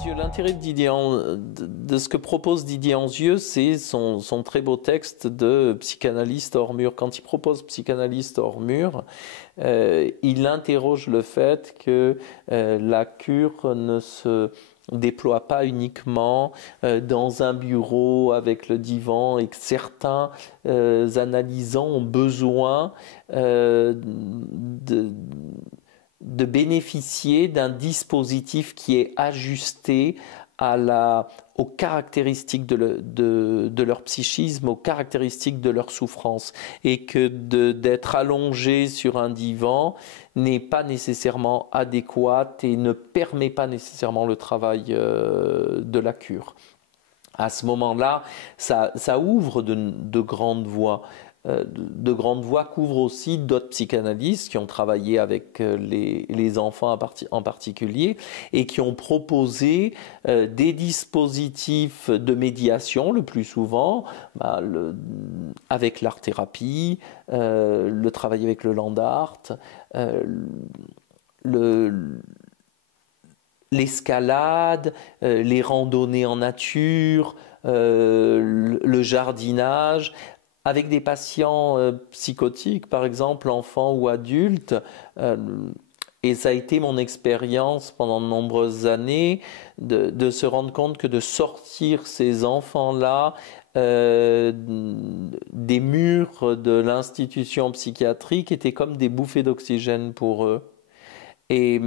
Anzieux, l'intérêt de ce que propose Didier Anzieux, c'est son très beau texte de psychanalyste hors mur. Quand il propose psychanalyste hors mur, il interroge le fait que la cure ne se déploie pas uniquement dans un bureau avec le divan et que certains analysants ont besoin de bénéficier d'un dispositif qui est ajusté aux caractéristiques de leur psychisme, aux caractéristiques de leur souffrance, et que d'être allongé sur un divan n'est pas nécessairement adéquat et ne permet pas nécessairement le travail de la cure. À ce moment-là, ça ouvre de grandes voies. De grandes voies couvrent aussi d'autres psychanalystes qui ont travaillé avec les enfants en particulier et qui ont proposé des dispositifs de médiation le plus souvent, avec l'art-thérapie, le travail avec le land art, l'escalade, les randonnées en nature, le jardinage. Avec des patients psychotiques, par exemple, enfants ou adultes, et ça a été mon expérience pendant de nombreuses années, de se rendre compte que de sortir ces enfants-là des murs de l'institution psychiatrique était comme des bouffées d'oxygène pour eux. Et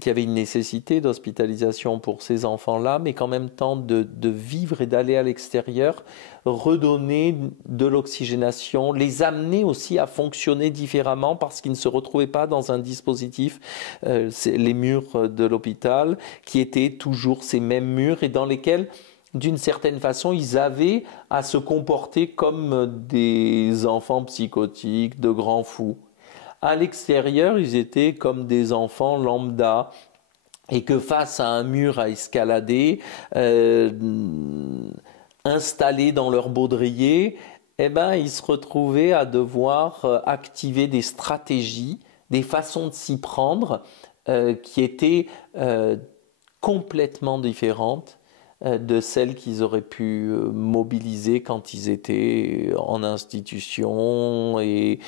qu'il y avait une nécessité d'hospitalisation pour ces enfants-là, mais qu'en même temps de vivre et d'aller à l'extérieur, redonner de l'oxygénation, les amener aussi à fonctionner différemment parce qu'ils ne se retrouvaient pas dans un dispositif, les murs de l'hôpital, qui étaient toujours ces mêmes murs et dans lesquels, d'une certaine façon, ils avaient à se comporter comme des enfants psychotiques, de grands fous. À l'extérieur, ils étaient comme des enfants lambda et que face à un mur à escalader, installés dans leur baudrier, eh ben, ils se retrouvaient à devoir activer des stratégies, des façons de s'y prendre qui étaient complètement différentes de celles qu'ils auraient pu mobiliser quand ils étaient en institution et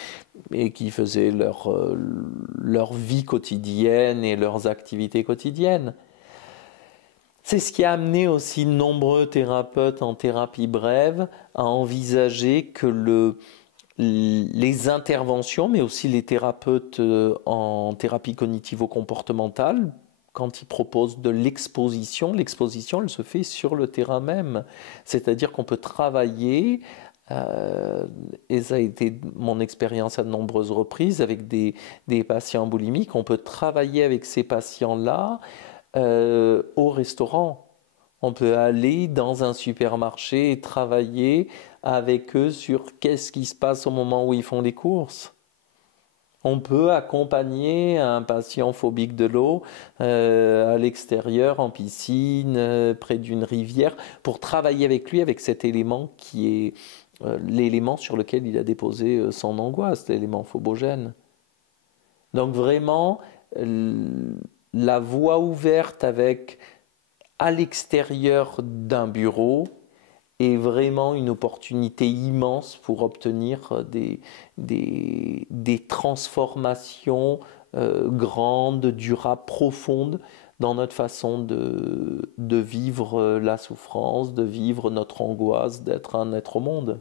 qui faisaient leur vie quotidienne et leurs activités quotidiennes. C'est ce qui a amené aussi de nombreux thérapeutes en thérapie brève à envisager que les interventions, mais aussi les thérapeutes en thérapie cognitivo-comportementale, quand ils proposent de l'exposition, l'exposition elle se fait sur le terrain même. C'est-à-dire qu'on peut travailler, et ça a été mon expérience à de nombreuses reprises avec des patients boulimiques, on peut travailler avec ces patients-là au restaurant. On peut aller dans un supermarché et travailler avec eux sur qu'est-ce qui se passe au moment où ils font les courses. On peut accompagner un patient phobique de l'eau à l'extérieur, en piscine, près d'une rivière, pour travailler avec lui avec cet élément qui est l'élément sur lequel il a déposé son angoisse, l'élément phobogène. Donc vraiment, la voie ouverte à l'extérieur d'un bureau est vraiment une opportunité immense pour obtenir des transformations grandes, durables, profondes dans notre façon de vivre la souffrance, de vivre notre angoisse, d'être un être au monde.